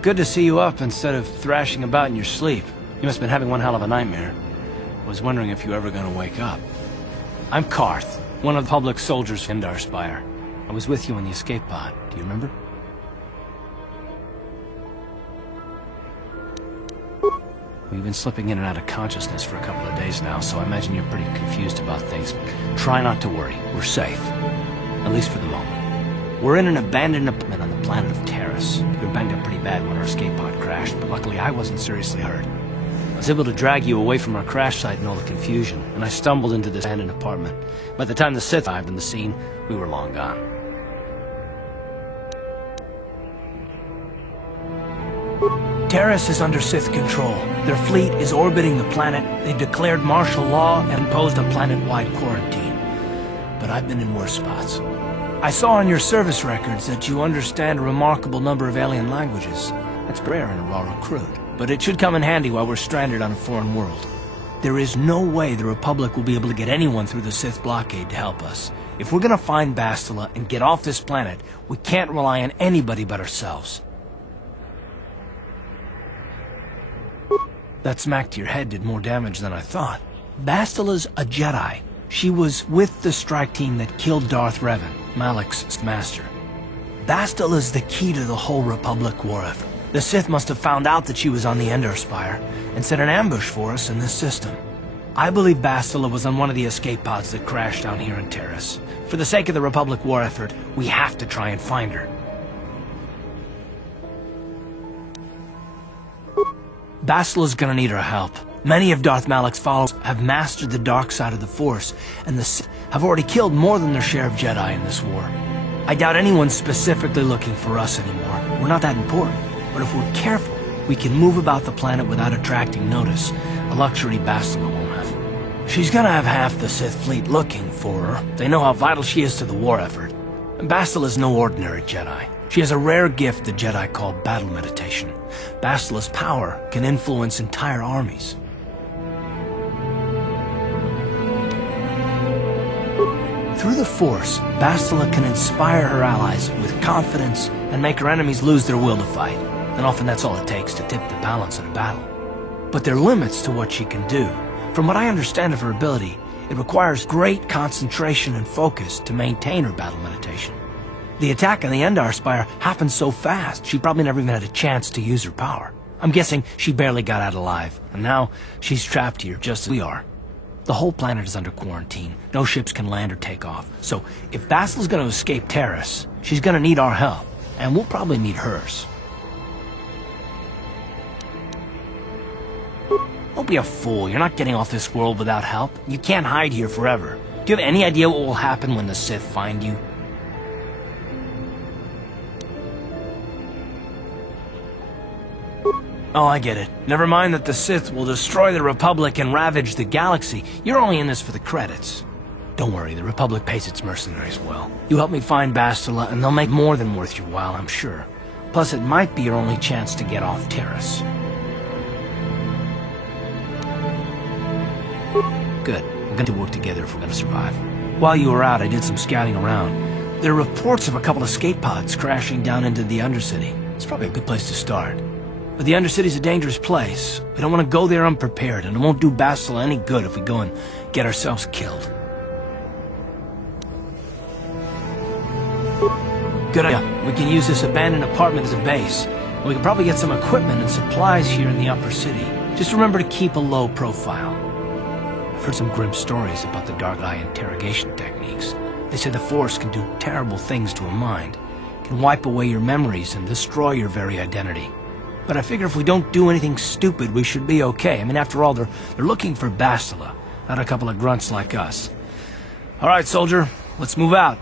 Good to see you up instead of thrashing about in your sleep. You must have been having one hell of a nightmare. I was wondering if you were ever gonna wake up. I'm Carth, one of the public soldiers in Endar I was with you in the escape pod. Do you remember? We've been slipping in and out of consciousness for a couple of days now, so I imagine you're pretty confused about things. Try not to worry. We're safe. At least for the moment. We're in an abandoned apartment on the planet of Terrace. We were banged up pretty bad when our escape pod crashed, but luckily I wasn't seriously hurt. I was able to drag you away from our crash site and all the confusion, and I stumbled into this abandoned apartment. By the time the Sith arrived on the scene, we were long gone. Terrace is under Sith control. Their fleet is orbiting the planet. They've declared martial law and imposed a planet-wide quarantine. But I've been in worse spots. I saw on your service records that you understand a remarkable number of alien languages. That's rare in a raw recruit, but it should come in handy while we're stranded on a foreign world. There is no way the Republic will be able to get anyone through the Sith blockade to help us. If we're gonna find Bastila and get off this planet, we can't rely on anybody but ourselves. That smack to your head did more damage than I thought. Bastila's a Jedi. She was with the strike team that killed Darth Revan, Malak's master. Bastila's the key to the whole Republic war effort. The Sith must have found out that she was on the Endar Spire and set an ambush for us in this system. I believe Bastila was on one of the escape pods that crashed down here in Terrace. For the sake of the Republic war effort, we have to try and find her. Bastila's gonna need our help. Many of Darth Malak's followers have mastered the dark side of the Force, and the Sith have already killed more than their share of Jedi in this war. I doubt anyone's specifically looking for us anymore. We're not that important. But if we're careful, we can move about the planet without attracting notice, a luxury Bastila won't have. She's gonna have half the Sith fleet looking for her. They know how vital she is to the war effort. And Bastila's no ordinary Jedi. She has a rare gift the Jedi call battle meditation. Bastila's power can influence entire armies. Through the Force, Bastila can inspire her allies with confidence and make her enemies lose their will to fight. And often that's all it takes to tip the balance in a battle. But there are limits to what she can do. From what I understand of her ability, it requires great concentration and focus to maintain her battle meditation. The attack on the Endar Spire happened so fast, she probably never even had a chance to use her power. I'm guessing she barely got out alive, and now she's trapped here just as we are. The whole planet is under quarantine. No ships can land or take off. So if Bastila's gonna escape Terrace, she's gonna need our help, and we'll probably need hers. Don't be a fool. You're not getting off this world without help. You can't hide here forever. Do you have any idea what will happen when the Sith find you? Oh, I get it. Never mind that the Sith will destroy the Republic and ravage the galaxy. You're only in this for the credits. Don't worry, the Republic pays its mercenaries well. You help me find Bastila, and they'll make more than worth your while, I'm sure. Plus, it might be your only chance to get off Terrace. Good. We're going to work together if we're going to survive. While you were out, I did some scouting around. There are reports of a couple escape pods crashing down into the Undercity. It's probably a good place to start. But the Undercity's a dangerous place. We don't want to go there unprepared, and it won't do Bastila any good if we go and get ourselves killed. Good idea. We can use this abandoned apartment as a base. And we can probably get some equipment and supplies here in the upper city. Just remember to keep a low profile. I've heard some grim stories about the Dark Eye interrogation techniques. They say the Force can do terrible things to a mind. It can wipe away your memories and destroy your very identity. But I figure if we don't do anything stupid, we should be okay. I mean, after all, they're looking for Bastila, not a couple of grunts like us. All right, soldier, let's move out.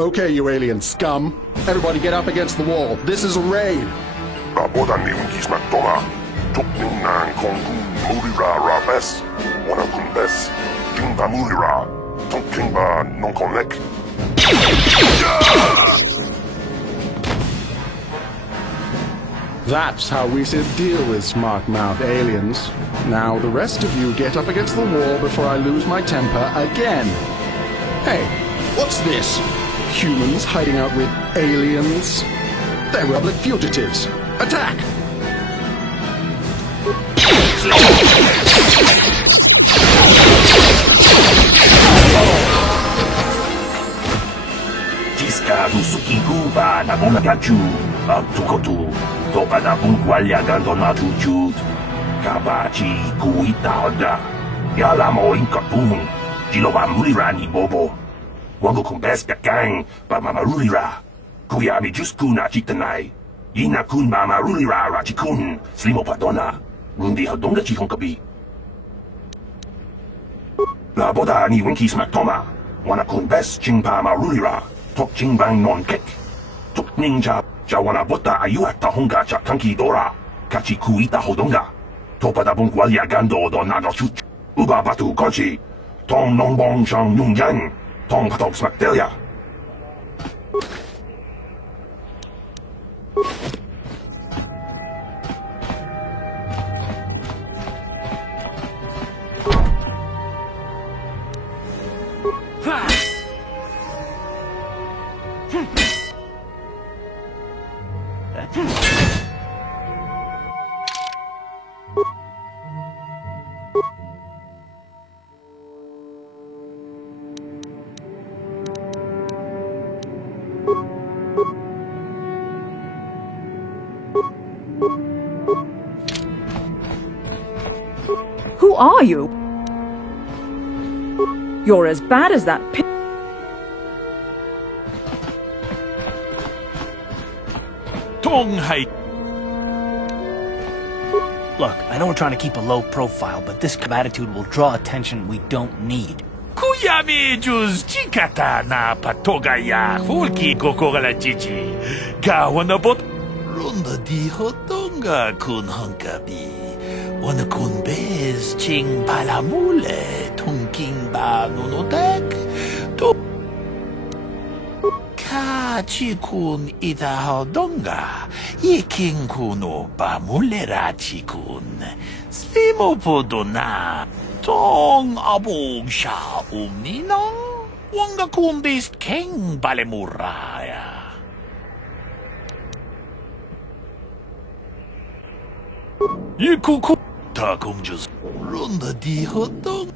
Okay, you alien scum. Everybody get up against the wall. This is a raid. Rabodan ni unkismat toma. Tukning nang kongu murira rabes. Wana kunbes. Kingba murira. Tukingba non konek. That's how we should deal with smart-mouth aliens. Now the rest of you get up against the wall before I lose my temper again. Hey, what's this? Humans hiding out with aliens? They're Republic fugitives. Attack! Tiska do Sukikuba na Bona Gachu, Tukotu, Topa na Bungualia Gandona Jujut, Kabachi Kuita Oda, Yalamo Inkapun, Jiloba Mulirani Bobo, Wango Kumbes Kakang, Bamamarulira, Kuyami Juskuna Chitanai, Ina Kun Mamarulira Rachikun, Slimo Padona, Rundi Hadonga Chihonkabi. La Boda ni Winkis Matoma, Wana Kumbes Chingpa Marulira. Tok Jingbang non kek. Tok ninja, Jawana bota ayuata honga cha kanki dora. Kachi kuita hodonga. Topa da bungwalia gando do naga chuch. Uba batu konchi. Tong nong bong shang yung yang. Tong patok smaktelia. Who are you? You're as bad as that pig. Look, I know we're trying to keep a low profile, but this attitude will draw attention we don't need. Kuyami juz chikata na patoga ya hulki kokora chichi. Gawana bot. Runda di hotonga kun hankabi. Wana kun bez ching palamule. Tunking ba nunotek. To. Kachi kun ita hodonga. Yiking kuno ba mulera chikun. Slimo podona. Tong abog siya ninang wanga kundis king balemuraya. Yikuku takum just runda di hotong.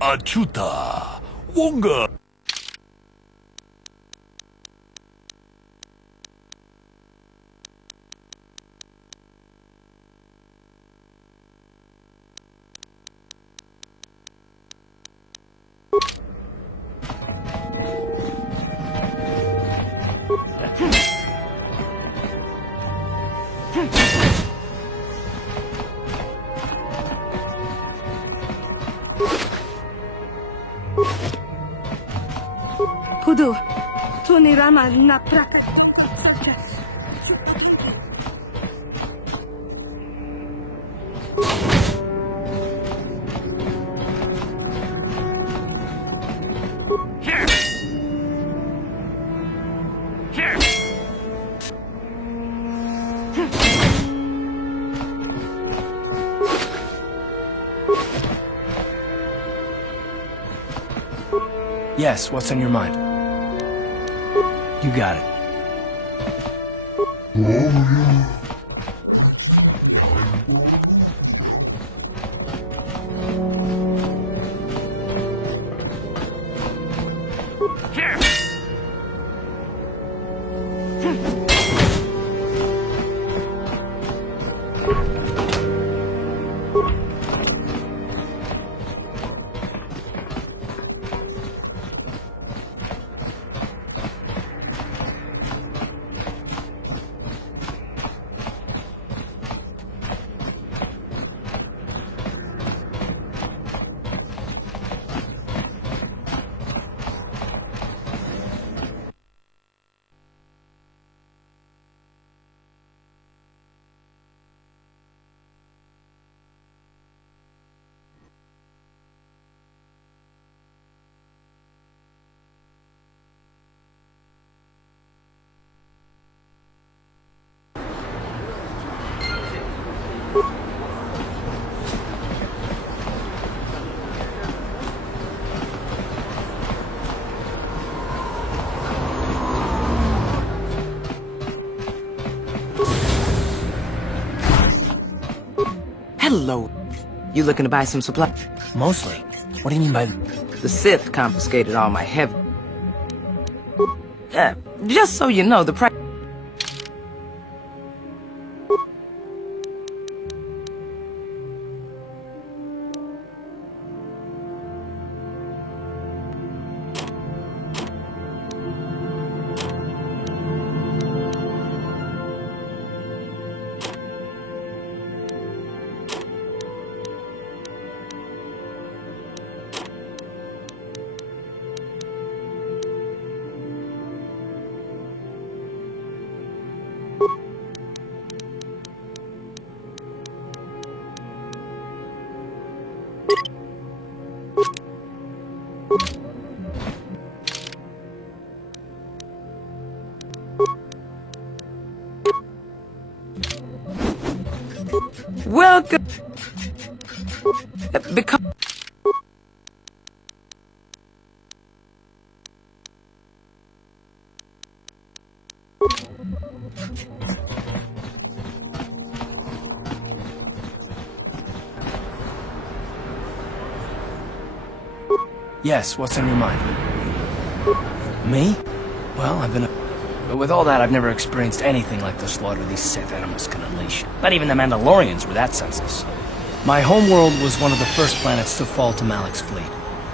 Achuta wanga. Pudu, Tunirama Napraka. Yes, what's on your mind? You got it. You looking to buy some supply? Mostly. What do you mean by... The Sith confiscated all my heavy... just so you know, the price... Welcome. Because... Yes, what's on your mind? Me? Well, I've been But with all that, I've never experienced anything like the slaughter these Sith animals can unleash. Not even the Mandalorians were that senseless. My homeworld was one of the first planets to fall to Malak's fleet.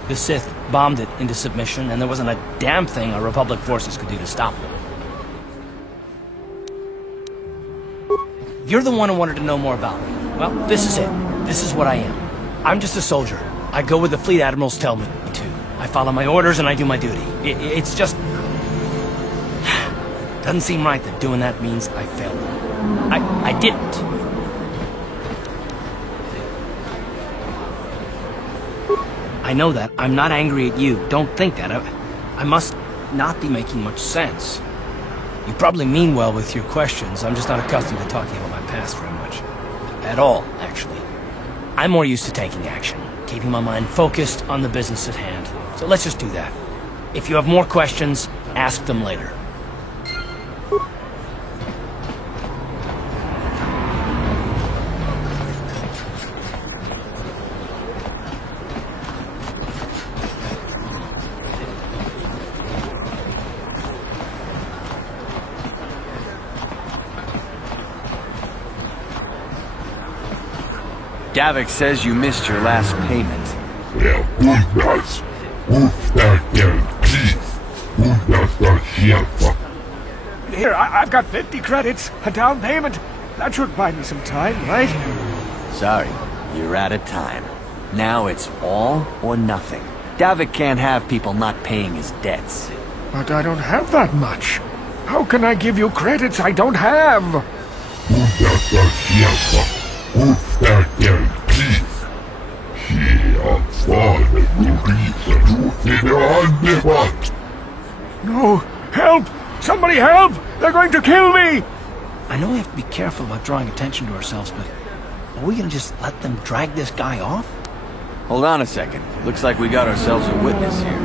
The Sith bombed it into submission, and there wasn't a damn thing our Republic forces could do to stop them. You're the one who wanted to know more about me. Well, this is it. This is what I am. I'm just a soldier. I go where the fleet admirals tell me to. I follow my orders and I do my duty. It's just... Doesn't seem right that doing that means I failed them. I didn't. I know that. I'm not angry at you. Don't think that. I must not be making much sense. You probably mean well with your questions. I'm just not accustomed to talking about my past very much. At all, actually. I'm more used to taking action, keeping my mind focused on the business at hand. So let's just do that. If you have more questions, ask them later. Davik says you missed your last payment. Here, I've got 50 credits, a down payment. That should buy me some time, right? Sorry, you're out of time. Now it's all or nothing. Davik can't have people not paying his debts. But I don't have that much. How can I give you credits I don't have? No! Help! Somebody help! They're going to kill me! I know we have to be careful about drawing attention to ourselves, but are we gonna just let them drag this guy off? Hold on a second. Looks like we got ourselves a witness here.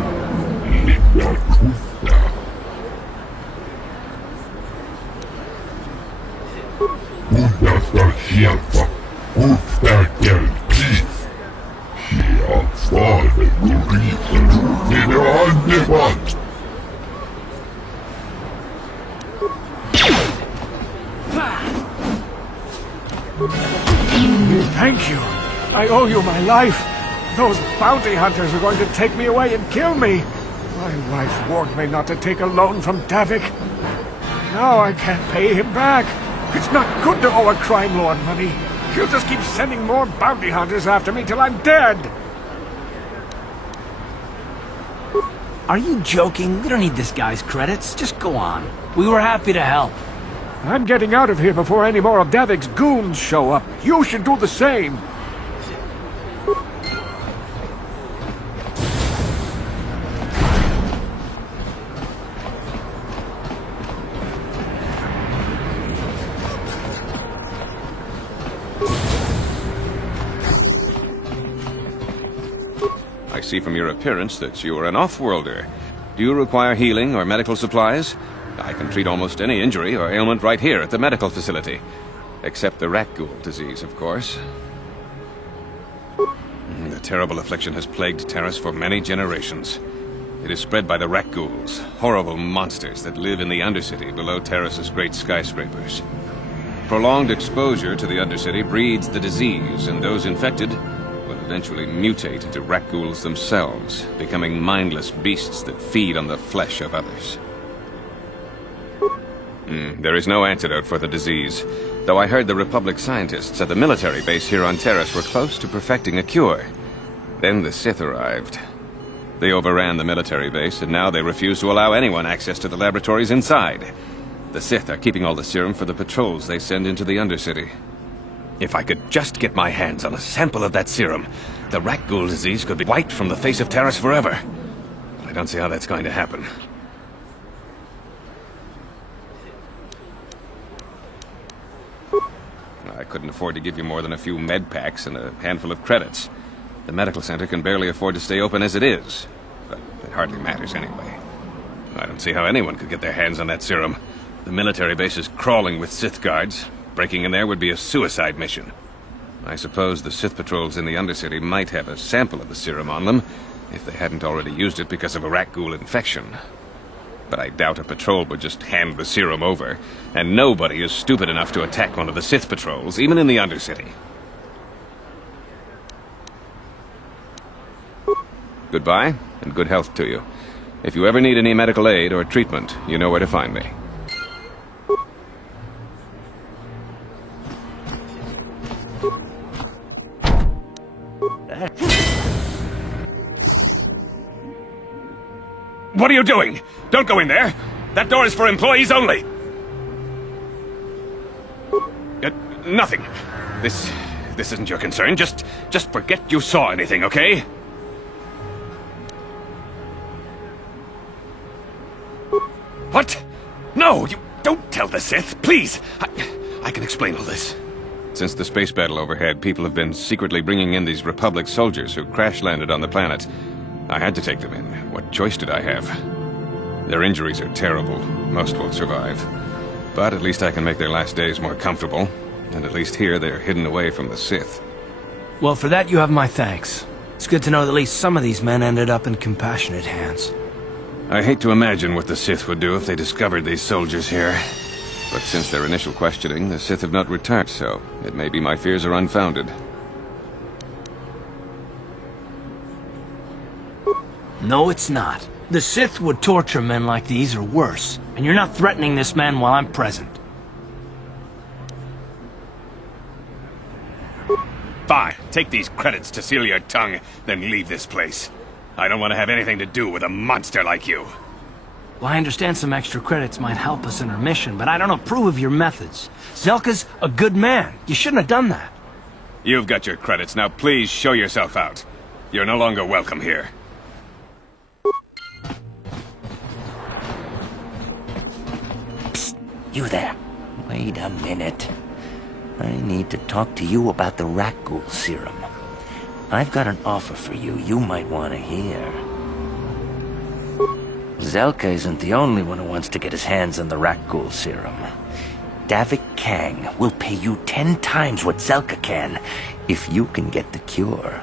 Thank you. I owe you my life. Those bounty hunters are going to take me away and kill me. My wife warned me not to take a loan from Davik. Now I can't pay him back. It's not good to owe a crime lord money. He'll just keep sending more bounty hunters after me till I'm dead. Are you joking? We don't need this guy's credits. Just go on. We were happy to help. I'm getting out of here before any more of Davik's goons show up. You should do the same. I see from your appearance that you are an off-worlder. Do you require healing or medical supplies? I can treat almost any injury or ailment right here at the medical facility. Except the rat ghoul disease, of course. A terrible affliction has plagued Terrace for many generations. It is spread by the Rakghouls, horrible monsters that live in the Undercity below Terrace's great skyscrapers. Prolonged exposure to the Undercity breeds the disease, and those infected will eventually mutate into Rakghouls themselves, becoming mindless beasts that feed on the flesh of others. There is no antidote for the disease, though I heard the Republic scientists at the military base here on Terrace were close to perfecting a cure. Then the Sith arrived. They overran the military base, and now they refuse to allow anyone access to the laboratories inside. The Sith are keeping all the serum for the patrols they send into the Undercity. If I could just get my hands on a sample of that serum, the Rakghoul disease could be wiped from the face of Terrace forever. But I don't see how that's going to happen. I couldn't afford to give you more than a few med packs and a handful of credits. The medical center can barely afford to stay open as it is. But it hardly matters anyway. I don't see how anyone could get their hands on that serum. The military base is crawling with Sith guards. Breaking in there would be a suicide mission. I suppose the Sith patrols in the Undercity might have a sample of the serum on them, if they hadn't already used it because of a Rakghoul infection. But I doubt a patrol would just hand the serum over, and nobody is stupid enough to attack one of the Sith patrols, even in the Undercity. Goodbye, and good health to you. If you ever need any medical aid or treatment, you know where to find me. What are you doing? Don't go in there! That door is for employees only! Nothing. This isn't your concern. Just forget you saw anything, okay? What? No, you don't tell the Sith, please! I can explain all this. Since the space battle overhead, people have been secretly bringing in these Republic soldiers who crash-landed on the planet. I had to take them in. What choice did I have? Their injuries are terrible. Most won't survive. But at least I can make their last days more comfortable. And at least here they're hidden away from the Sith. Well, for that you have my thanks. It's good to know that at least some of these men ended up in compassionate hands. I hate to imagine what the Sith would do if they discovered these soldiers here. But since their initial questioning, the Sith have not returned, so it may be my fears are unfounded. No, it's not. The Sith would torture men like these or worse, and you're not threatening this man while I'm present. Fine, take these credits to seal your tongue, then leave this place. I don't want to have anything to do with a monster like you. Well, I understand some extra credits might help us in our mission, but I don't approve of your methods. Zelka's a good man. You shouldn't have done that. You've got your credits, now please show yourself out. You're no longer welcome here. You there. Wait a minute. I need to talk to you about the Rakghoul serum. I've got an offer for you might want to hear. Zelka isn't the only one who wants to get his hands on the Rakghoul serum. Davik Kang will pay you 10 times what Zelka can if you can get the cure.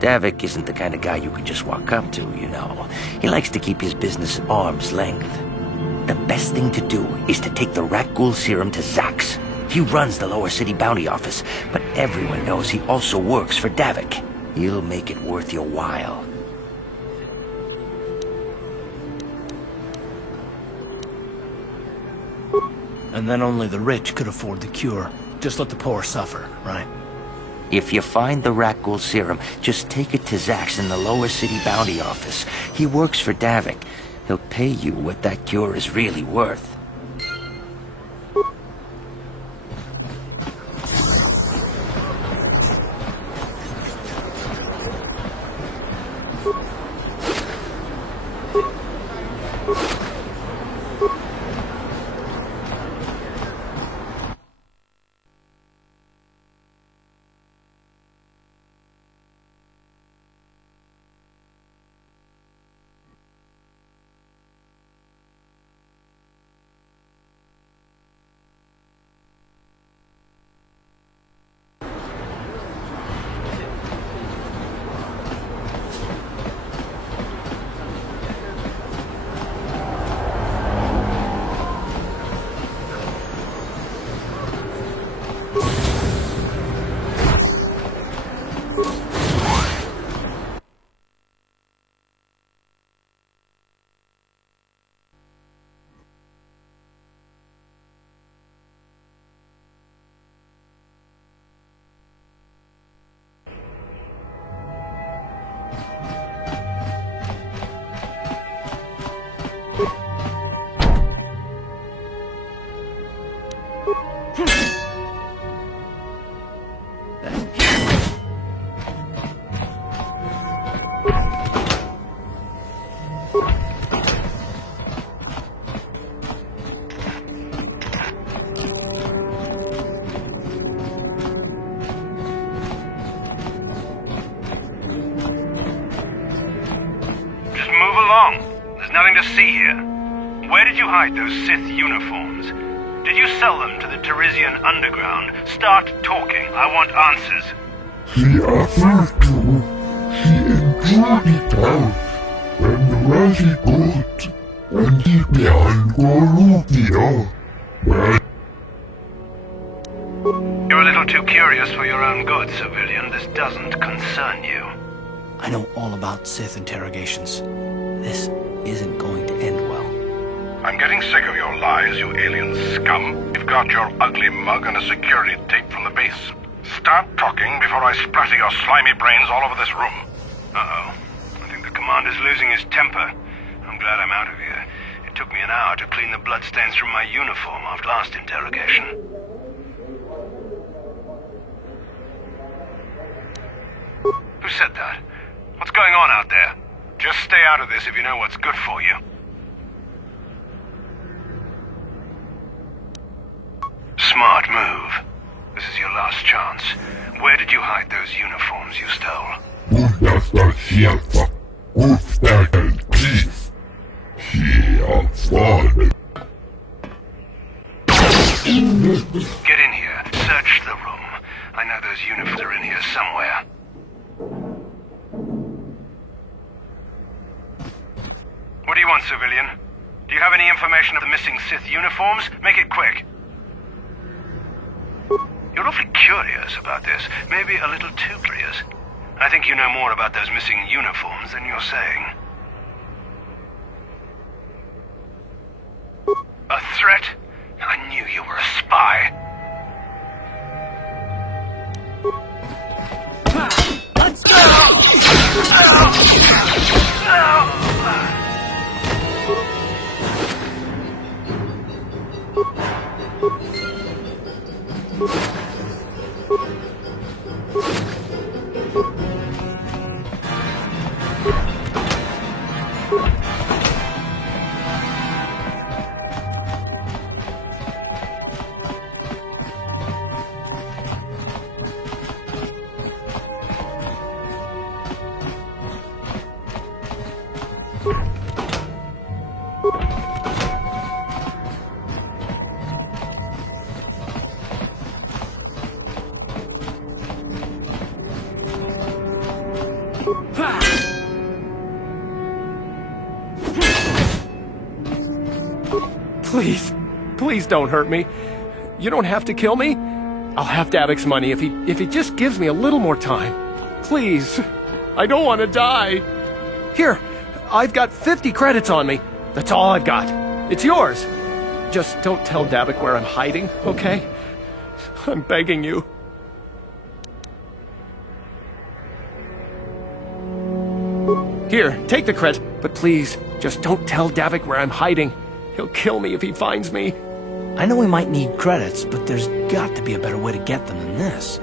Davik isn't the kind of guy you can just walk up to, you know. He likes to keep his business at arm's length. The best thing to do is to take the Rakghoul serum to Zax. He runs the Lower City Bounty Office, but everyone knows he also works for Davik. He'll make it worth your while. And then only the rich could afford the cure. Just let the poor suffer, right? If you find the Rakghoul serum, just take it to Zax in the Lower City Bounty Office. He works for Davik. He'll pay you what that cure is really worth. There's nothing to see here. Where did you hide those Sith uniforms? Did you sell them to the Teresian underground? Start talking. I want answers. He offered to. He enjoyed it out. And really good. And he behind Gorubia. Well, you're a little too curious for your own good, civilian. This doesn't concern you. I know all about Sith interrogations. This isn't going to end well. I'm getting sick of your lies, you alien scum. You've got your ugly mug and a security tape from the base. Start talking before I splatter your slimy brains all over this room. Uh-oh. I think the commander's losing his temper. I'm glad I'm out of here. It took me an hour to clean the bloodstains from my uniform after last interrogation. Who said that? What's going on out there? Just stay out of this if you know what's good for you. Smart move. This is your last chance. Where did you hide those uniforms you stole? Get in here. Search the room. I know those uniforms are in here somewhere. What do you want, civilian? Do you have any information of the missing Sith uniforms? Make it quick. You're awfully curious about this. Maybe a little too curious. I think you know more about those missing uniforms than you're saying. A threat? I knew you were a spy. Let's go! Please don't hurt me. You don't have to kill me. I'll have Davik's money if he just gives me a little more time. Please. I don't want to die. Here, I've got 50 credits on me. That's all I've got. It's yours. Just don't tell Davik where I'm hiding, okay? I'm begging you. Here, take the credits, but please, just don't tell Davik where I'm hiding. He'll kill me if he finds me. I know we might need credits, but there's got to be a better way to get them than this.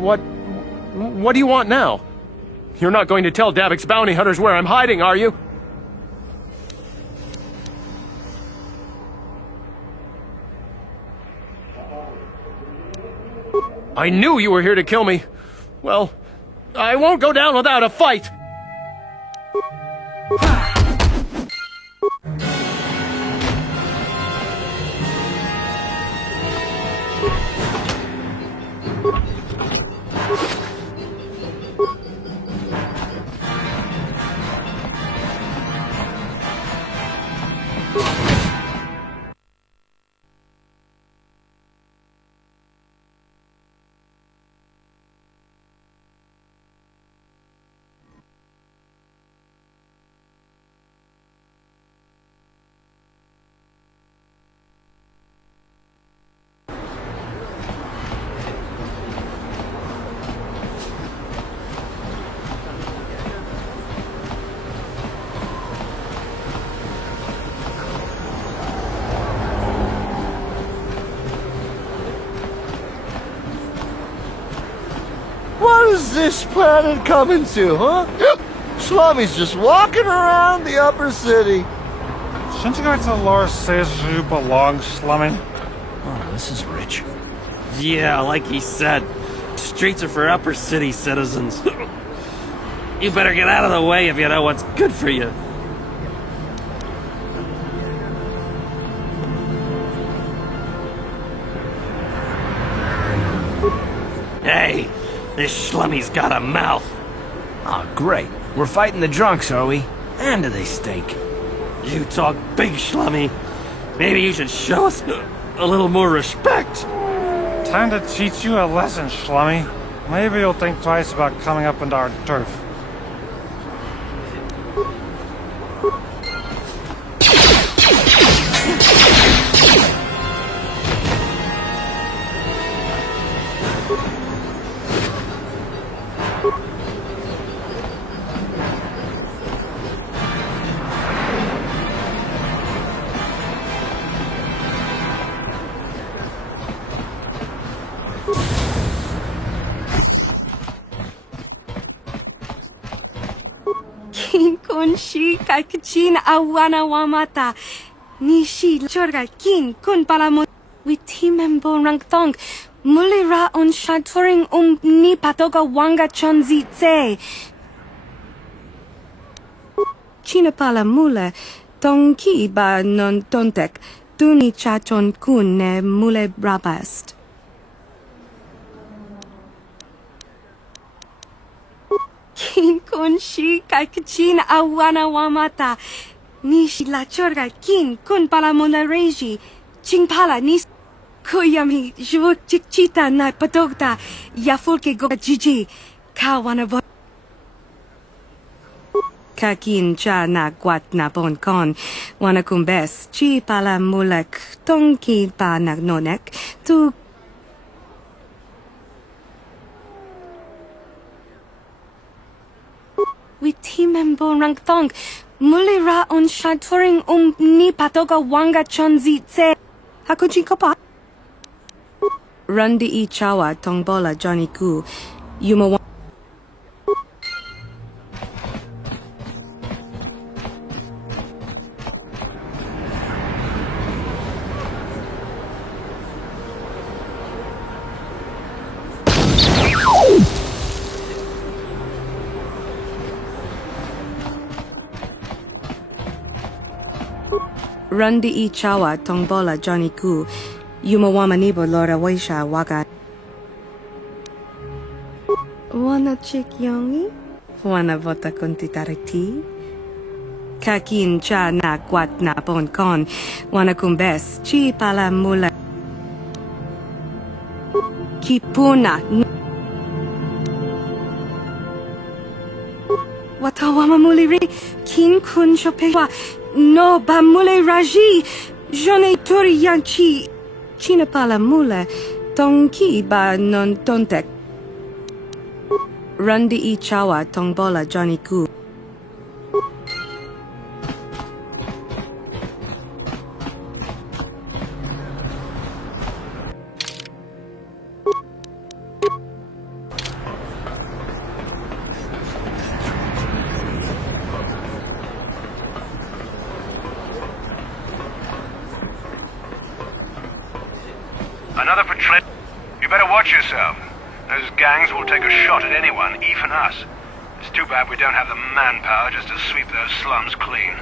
What do you want now? You're not going to tell Davik's bounty hunters where I'm hiding, are you? I knew you were here to kill me. Well, I won't go down without a fight. this planet coming to, huh? Slummy's just walking around the upper city. Shouldn't you go to the lower cities where you belong, Slummy? Oh, this is rich. Yeah, like he said, streets are for upper city citizens. You better get out of the way if you know what's good for you. Hey, this Schlummy's got a mouth. Oh, great. We're fighting the drunks, are we? And do they stink? You talk big, Schlummy. Maybe you should show us a little more respect. Time to teach you a lesson, Schlummy. Maybe you'll think twice about coming up into our turf. Kin kun shi kakchin awana wamata. Nishi chorga kin kun palamo. Witimembo rangthong. Mulira on shaturing ni patoga wanga chonzi tse. China pala mule. Tonki ba non tontek. Tuni chachon kun ne mule brabast. Kin kun shi kakchin awana wamata. Nishi la chorga kin kun pala mona reji. Ching pala nis. Kuyami jvuk chikchita na patogta. Yafulke go jiji. Kawana bo. Kakin cha na guat na bon kon. Wana kumbes. Chi pala mulek. Tonki pa na nonek. Tu Witimembo rangthong. Mulira on shaturing ni patoga wanga chonzi tse. Hakuji kopa. Rundi I chawa tongbola Johnny Ku. Yuma Rundi I chawa tongbola Johnny Ku. Yuma wamanibo lora waisha waga. Wana chik yongi? Wana vota kontitariti? Kakin cha na guat na bon kon. Wana kumbes. Chi pala mula. Kipuna. Watawama muliri. Kin kun shopewa. No ba mule raji. Jone turi yanchi. China pala mule. Tonki ba non tontek. Rundi I chawa tongbola Johnny Ku. Another patrol. You better watch yourself. Those gangs will take a shot at anyone, even us. It's too bad we don't have the manpower just to sweep those slums clean.